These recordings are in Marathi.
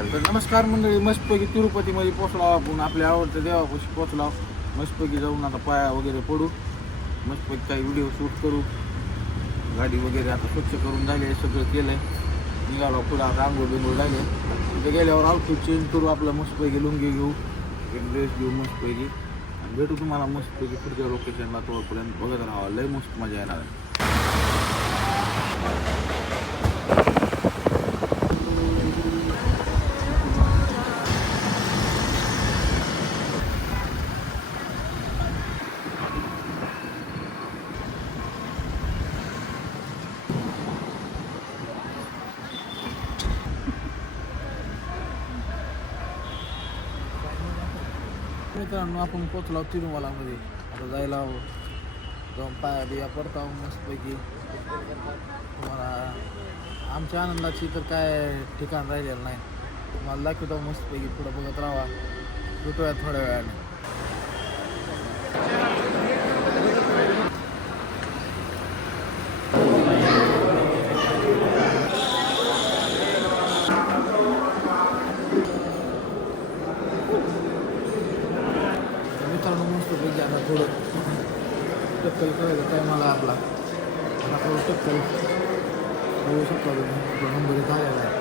तर नमस्कार मंडळी, मस्तपैकी तिरुपतीमध्ये पोचलाव आपण, आपल्या आवडत्या देवापाशी पोचलाव. मस्तपैकी जाऊन आता पाया वगैरे पडू, मस्तपैकी काही व्हिडिओ शूट करू. गाडी वगैरे आता स्वच्छ करून झाले, सगळं केलं आहे. निघालो पुढं आता आंघोळ बिंघोळ झाले. तिथे गेल्यावर आउटफिट चेंज करू, आपलं मस्तपैकी लुंगी घेऊ, एक ड्रेस घेऊ मस्तपैकी, आणि भेटू तुम्हाला मस्तपैकी पुढच्या लोकेशनला. तोपर्यंत बघत राहा, लय मस्त मजा येणार आहे. मित्रांनो, आपण पोचलो तिरुमलामध्ये. आता जायला जाऊन पाया बिया पडता मस्तपैकी. तुम्हाला आमच्या आनंदाची तर काय ठिकाण राहिलेलं नाही, तुम्हाला दाखवतो मस्तपैकी. पुढं बघत राहा, भेटूया थोड्या वेळाने. मित्रांनो, मस्तपैकी आता थोडं टक्कल करायचं टायमाला आपला. आता थोडं टक्कल होऊ शकतो, नंबर इथं आलेला आहे.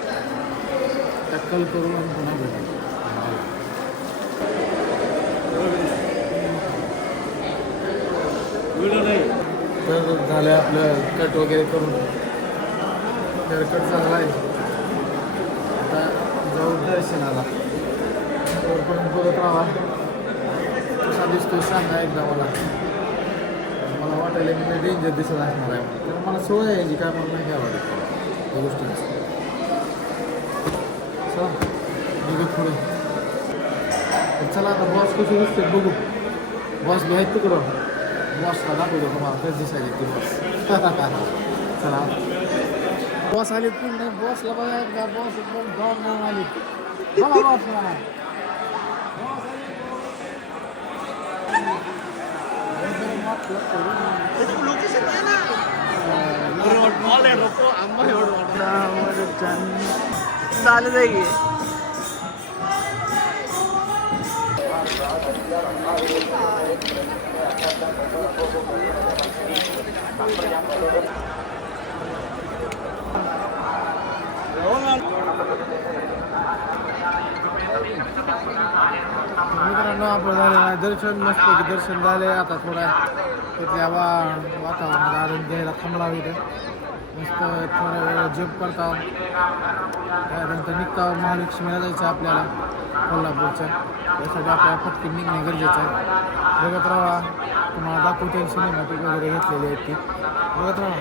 टक्कल करून आणि पुन्हा भेटू. तर झालं आपलं कट वगैरे करून, हेअरकट झाला आहे. आता जाऊ दर्शनाला. तोपर्यंत बघत राहा कसा दिसतो सांगा एकदा मला. मला वाटायला की मी डेंजर दिसत असणार आहे, तर मला सवय यायची, काय मला नाही घ्यावं लागेल त्या गोष्टींची. चला बघू पुढे. चला आता बॉस कशी दिसते बघू. बॉस बी आहेत तिकडं, बॉसला दाखवतो तुम्हाला कसं दिसायचे ते बॉस. चला, बॉस आले पण नाही. बॉसला बघा एकदा, बॉस एकदम डॉन म्हणून आले. बघा बॉस मला. चालू जाईल. मित्रांनो, आपलं झालेलं आहे दर्शन. मस्तपैकी दर्शन झाले. आता थोडा तिथल्या वातावरणात आनंद घ्यायला थांबला इथे. मस्त थोडा वेळ जप करता, त्यानंतर निघता. महालक्ष्मीला जायचं आपल्याला कोल्हापूरच्या. त्यासाठी आपल्याला पटकन निघणे गरजेचं आहे. बघत राहा, तुम्हाला दाखवते सिनेमॅटिक वगैरे घेतलेली आहेत ती. बघत राहा.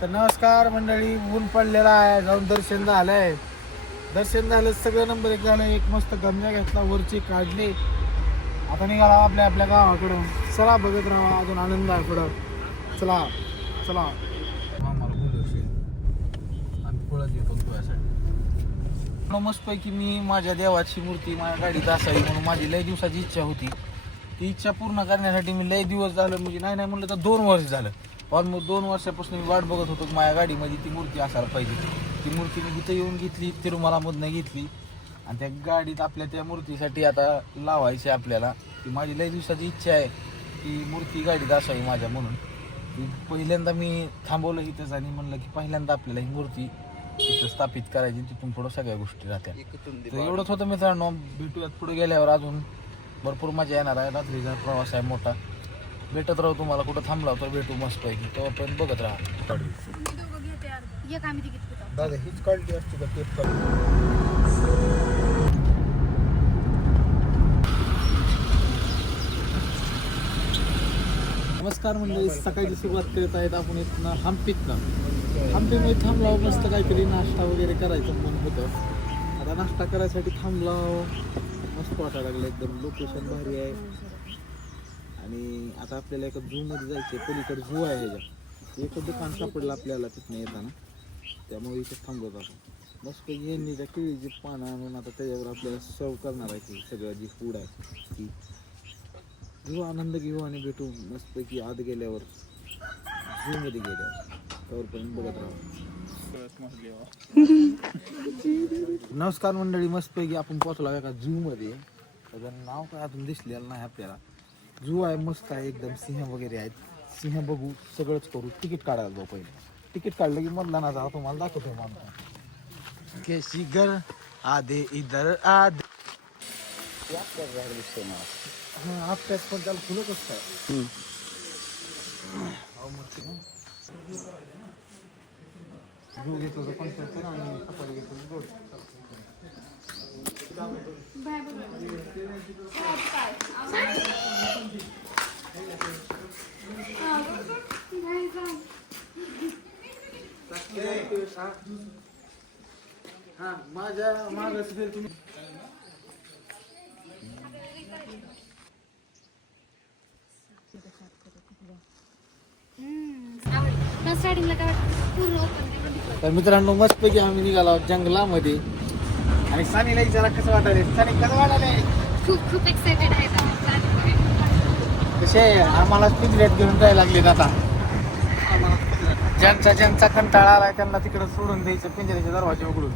तर नमस्कार मंडळी, ऊन पडलेला आहे. जाऊन दर्शन झालंय. दर्शन झालं, सगळं नंबर एक झालं. एक मस्त गमजा घेतला, वरची काढली. आता निघाला आपल्या आपल्या गावाकडून. चला बघत राहा, अजून आनंद आहे पुढं. चला चला. आम्हाला पळत येतो तुझ्यासाठी. मस्तपैकी मी माझ्या देवाची मूर्ती माझ्या गाडीत असावी म्हणून माझी लय दिवसाची इच्छा होती. ती इच्छा पूर्ण करण्यासाठी मी लय दिवस झालं, म्हणजे नाही म्हणलं तर 2 वर्ष झालं. ऑलमोस्ट 2 वर्षापासून मी वाट बघत होतो माझ्या गाडीमध्ये ती मूर्ती असायला पाहिजे. ती मूर्ती मी इथं येऊन घेतली, तिरुमलामधनं घेतली, आणि त्या गाडीत आपल्या त्या मूर्तीसाठी आता लावायची आपल्याला. ती माझी लय दिवसाची इच्छा आहे, ती मूर्ती गाडीत असावी माझ्या. म्हणून ती पहिल्यांदा मी थांबवलं इथंच, आणि म्हणलं की पहिल्यांदा आपल्याला ही मूर्ती इथं स्थापित करायची. तिथून पुढं सगळ्या गोष्टी राहत्या. तर एवढंच होतं मित्रांनो. भेटूयात पुढे गेल्यावर, अजून भरपूर मजा येणार आहे. रात्रीचा प्रवास आहे मोठा. भेटत राहू तुम्हाला, कुठं थांबला तर भेटू मस्तपैकी. तेव्हा पण बघत राहा. दादा हीच क्वालिटी असते का टेप क्वालिटी? नमस्कार म्हणजे सकाळची सुरुवात करत आहेत आपण इथनं हम्पीमध्ये थांबलाव. मस्त काहीतरी नाश्ता वगैरे करायचं मन होतं. आता नाश्ता करायसाठी थांबलाव. मस्त वाटायला लागलं, एकदम लोकेशन भारी आहे. आणि आता आपल्याला एका झूमध्ये जायचं आहे. पलीकडे झू आहे ह्याच्या. एकच दुकान सापडलं आपल्याला तिथनं येताना, त्यामुळे इथे थांबवत आपण. मस्त यांनी त्या केळीची पानं आणून आता त्याच्यावर आपल्याला सर्व करणार आहे की सगळं जी फूड आहे ती घेऊ, आनंद घेऊ आणि भेटू मस्तपैकी आत गेल्यावर झू मध्ये गेल्यावर तोपर्यंत बघत राहू. नमस्कार मंडळी, मस्तपैकी आपण पोहोचलो एका झू मध्ये. त्याचं नाव काय अजून दिसलेलं नाही आपल्याला. झू आहे, मस्त आहे एकदम, सिंह वगैरे आहेत. सिंह बघू, सगळंच करू. तिकीट काढायला जाऊ पहिले. तिकीट काढलं की मतदानाचा तुम्हाला दाखवतो मला. कैसी घर आधे इधर आधे हां आपल्याच पण त्याला फुलं कसं काय घेऊ घेतो पण आणि सफारी घेतो गोड. हा माझ्या मागच फिर तुम्ही तर मित्रांनो मस्तपैकी आम्ही निघालो जंगलामध्ये आणि सानीला विचारा कसं वाटायला. सानी कसं वाटायला? खूप खूप एक्साइटेड आहे कसे आम्हाला पिंजऱ्यात घेऊन जायला लागले. आता ज्यांचा कंटाळा आलाय त्यांना तिकडे सोडून द्यायचं पिंजऱ्याचे दरवाजे उघडून.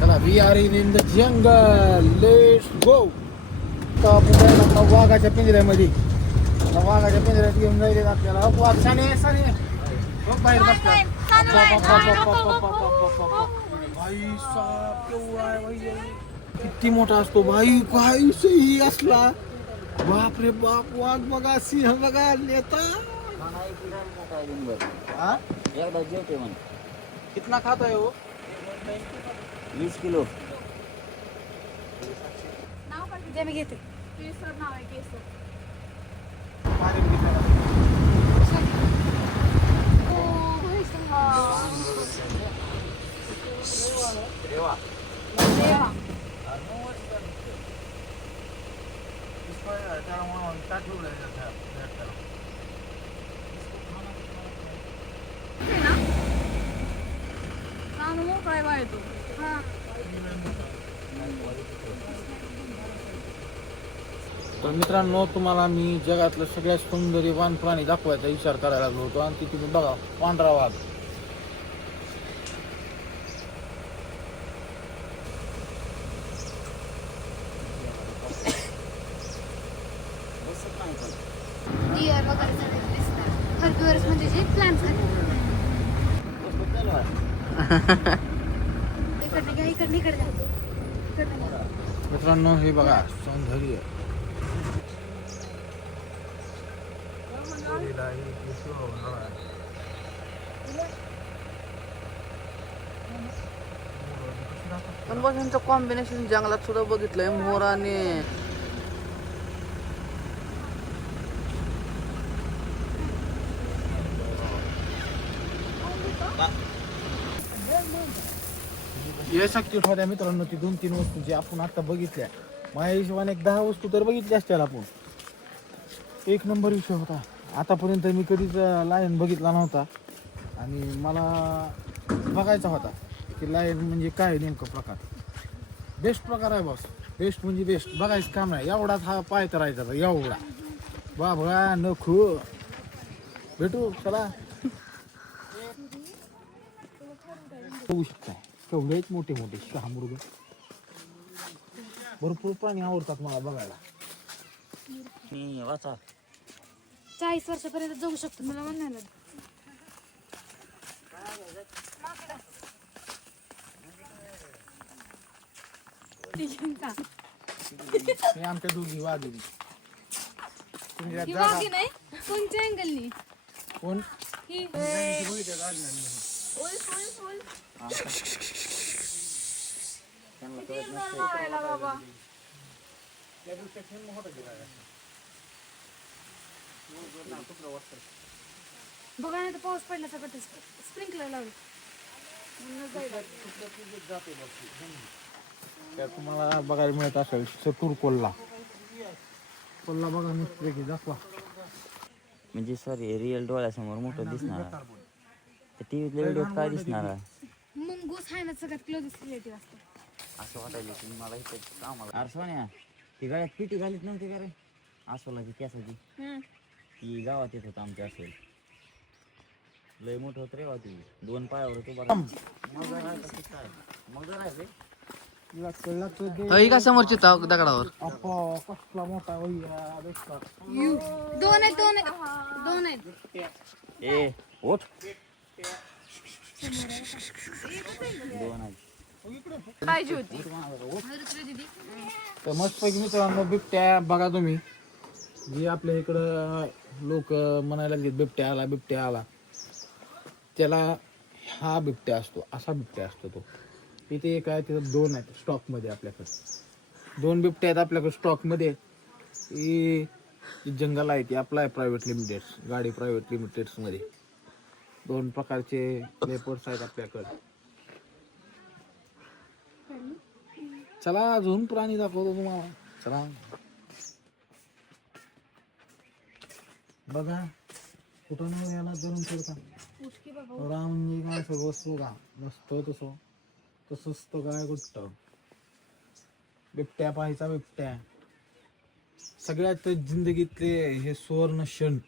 चला, we are in the jungle, let's go. तर आपण जायला लागलो वाघाच्या पिंजऱ्यामध्ये. वाघाच्या पिंजऱ्यात घेऊन जायले आपल्याला. वाघ साने बाहेर बसला. किती मोठा असतो भाई, काय सही असला. बाप रे बाप, वाघ बघा, सिंह बघा, नेता. कितना खाता है वो? 20 किलो. मी घेते. केसर नाव आहे, केसर. तर मित्रांनो, तुम्हाला मी जगातलं सगळ्यात सौंदर्यवान प्राणी दाखवायचा विचार करायला लागलो होतो आणि तिथे बघा पांढरा वाघ. डिअर वगैरे सगळे दिसतात. हर्बिवर्स म्हणजे जे प्लांट्स आहेत. इकडे घ्या, इकडे घ्या. मित्रांनो हे बघा सौंदर्य. पण बघ ह्यांचं कॉम्बिनेशन जंगलात सुद्धा बघितलंय, मोर आणि यशक्ती होत्या मित्रांनो. ती 2-3 वस्तू जे आपण आता बघितल्या, माझ्या हिशोबाने 10 वस्तू तर बघितल्या असत्या आपण. एक नंबर विषय होता. आतापर्यंत मी कधीच लायन बघितला नव्हता आणि मला बघायचा होता की लायन म्हणजे काय नेमकं प्रकार. बेस्ट प्रकार आहे बॉस, बेस्ट म्हणजे बेस्ट. बघायचं काम नाही. एवढाच हा पाय करायचा एवढा. बाबा नखू भेटू चला. बघू शकताय केवढे मोठे मोठे शहामृग. भरपूर प्राणी आवडतात मला बघायला. वाचा 40 वर्षापर्यंत जगू शकतो मला म्हणायला. हे आमच्या दोघी वाघिणी. ही वाघीण आहे? कोणत्या अँगलनी? कोण? ही बाबा. बघा नाही तर पाऊस पडला सगळं स्प्रिंकलर लावलं. त्या तुम्हाला बघायला मिळत असेल चतुर कोल्हा. कोल्हा बघा मस्तपैकी दाखवा. म्हणजे सॉरी रिअल डोळ्यासमोर मोठं दिसणार. टीव्हीतल्या व्हिडिओत काय दिसणार आहे? मुंगूस आहे ना सगळ्यात क्लोजेस्ट रिलेटिव्ह असतो. असं वाटायला की मला इथे कामाला अरे सोन्या ती गळ्यात पिटी घालीत नव्हती का रे आसोलाची केसाची ती गावात येत होतं आमच्या असेल लय मोठं होत रे वा ती 2 पायावर होतो बघा मग जरा आहे ही का समोरची दगडावर कसला मोठा वैया बेकार. दोन आहेत. ए ओठ 2 आहेत पाहिजे होती. दीदी तर मस्तपैकी मित्रांनो बिबट्या बघा तुम्ही जी आपल्या इकडं लोक म्हणायला लागले बिबट्या आला त्याला हा बिबट्या असतो असा बिबट्या असतो तो. इथे एक आहे तिथं 2 आहेत स्टॉकमध्ये आपल्याकडे 2 बिबट्या आहेत आपल्याकडे स्टॉकमध्ये. ही जी जंगल आहे ती आपला आहे प्रायव्हेट लिमिटेड्स गाडी प्रायव्हेट लिमिटेड्समध्ये 2 प्रकारचे लेपर्स आहेत आपल्याकडे. चला अजून प्राणी दाखवतो तुम्हाला. चला बघा कुठं नाही याला धरून फिरता राम म्हणजे काय सगळं वस्तू का नसतं तसंच तो काय कुठं बिबट्या पाहायचा बिबट्या सगळ्यात जिंदगीतले हे सुवर्ण क्षण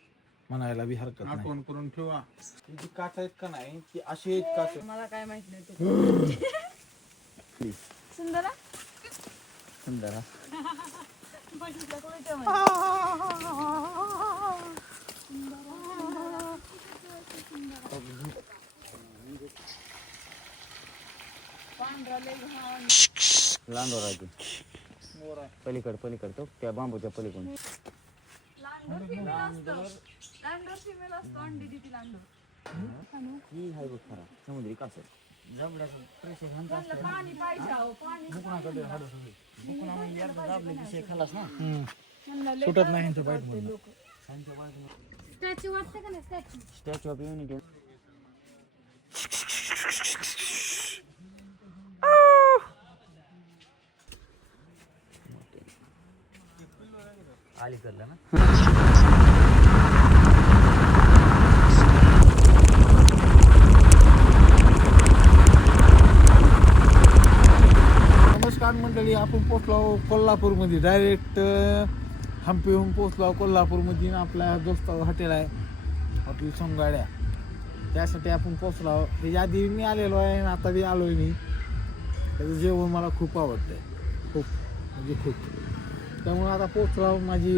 म्हणायला बी हरकत नाही. आठवण करून ठेवा. जी काच आहेत का नाही ती अशी आहेत काच. मला काय माहित नाही सुंदर सुंदर हा? लांडोर आहे ती पलीकड तो त्या बांबूच्या पलीकडून ही आहे बघ खरा समुद्री कासव जबड्याचं प्रेशर खालास ना सुटत नाही यांचं बाईट म्हणून. स्टॅच्यू वाटतं का नाही स्टॅच्यू ऑफ युनिटी अलीकडलं ना नमस्कार मंडळी आपण पोचलो कोल्हापूरमध्ये डायरेक्ट हंपीहून पोचलो कोल्हापूरमध्ये आणि आपल्या दोस्ताचं हॉटेल आहे हॉटेल सोमगाड्या त्यासाठी आपण पोचलो. त्याच्या आधी मी आलेलो आहे आणि आता बी आलो आहे मी. त्याचं जेवण मला खूप आवडतं आहे खूप म्हणजे खूप. त्यामुळं आता पोचलो माझी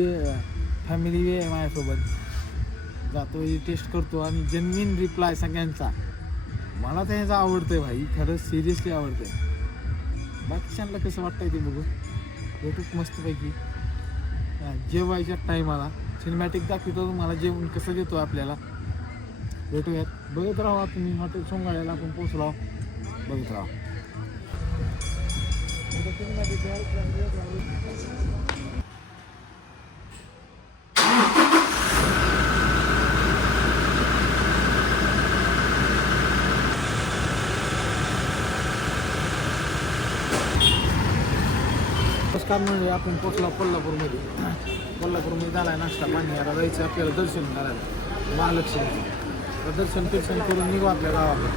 फॅमिली बी आहे माझ्यासोबत जातो टेस्ट करतो आणि जेन्युइन रिप्लाय सगळ्यांचा मला त्याचं आवडतं आहे भाई खरंच सिरियसली आवडतं आहे. बाकीच्यांना कसं वाटतंय ते बघू भेटूच मस्तपैकी जेवायच्या टायमाला सिनेमॅटिक दाखवतो तुम्हाला जेवण कसं देतो आपल्याला. भेटूयात बघत राहा तुम्ही हॉटेल सोंगाड्याला आपण पोचलो बघत राहा. नमस्कार म्हणजे आपण पोचलो कोल्हापूरमध्ये झाला नाश्ता पाणी आता जायचं आपल्याला दर्शन करायला महालक्ष्मी. दर्शन करून निघू आपल्या गावाकडे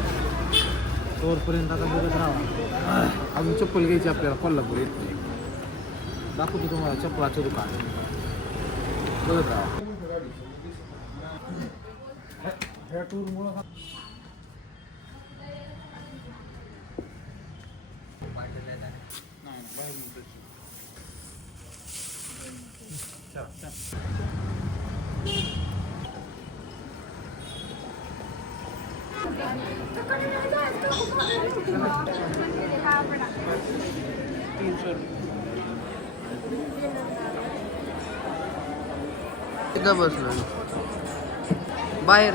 तोवरपर्यंत आता बघत राहा. अजून चप्पल घ्यायची आपल्याला कोल्हापूर येते दाखवतो तुम्हाला चप्पलाचं दुकान बघत राहा. ह्या टूरमुळं इथं बसलो बाहेर.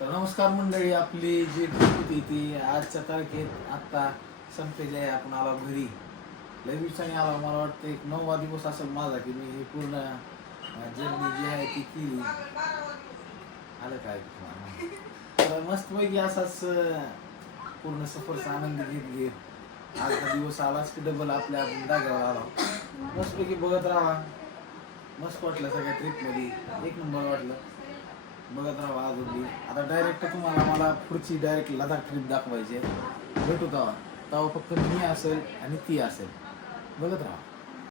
तर नमस्कार मंडळी, आपली जी ट्रिप होती ती आजच्या तारखेत आत्ता संपेली आहे. आपण आलो घरी. लय दिवसांनी आला. मला वाटतं एक 9वा दिवस असेल माझा की मी ही पूर्ण जर्नी जी आहे ती केली. आलं काय तर मस्तपैकी असाच पूर्ण सफरचा आनंद घेत आजचा दिवस आलाच की डबल आपल्या आपण जागेवर आलो. मस्तपैकी बघत राहा. मस्त वाटलं सगळ्या ट्रिपमध्ये, एक नंबर वाटलं. बघत राहा अजून बी. आता डायरेक्ट तुम्हाला मला पुढची डायरेक्ट लडाख ट्रिप दाखवायची आहे. भेटू तेव्हा फक्त मी असेल आणि ती असेल. बघत राहा.